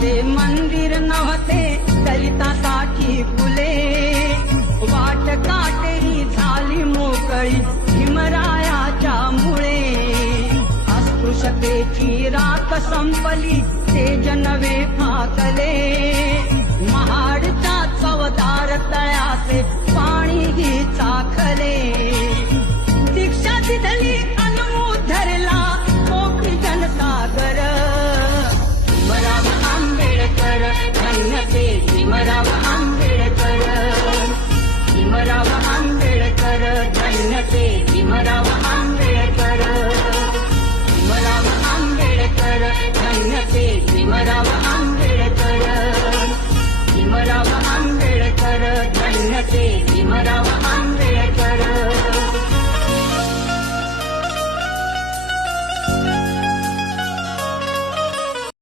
ते मंदिर नव्हते दलितासाठी फुले, वाट काटेरी झाली मोकळी भीमरायाच्या मुळे, अस्पृश्यतेची राख संपली तेज नवे फाकले, महाडच्या चवदार तळ्याचे पाणी ही चाखले, दीक्षा दिधली अनुभूत धरला कोकणी जनसागर, भीमराव आंबेडकर धन्य ते भीमराव आंबेडकर, भीमराव आंबेडकर धन्य ते भीमराव आंबेडकर, भीमराव आंबेडकर धन्य ते भीमराव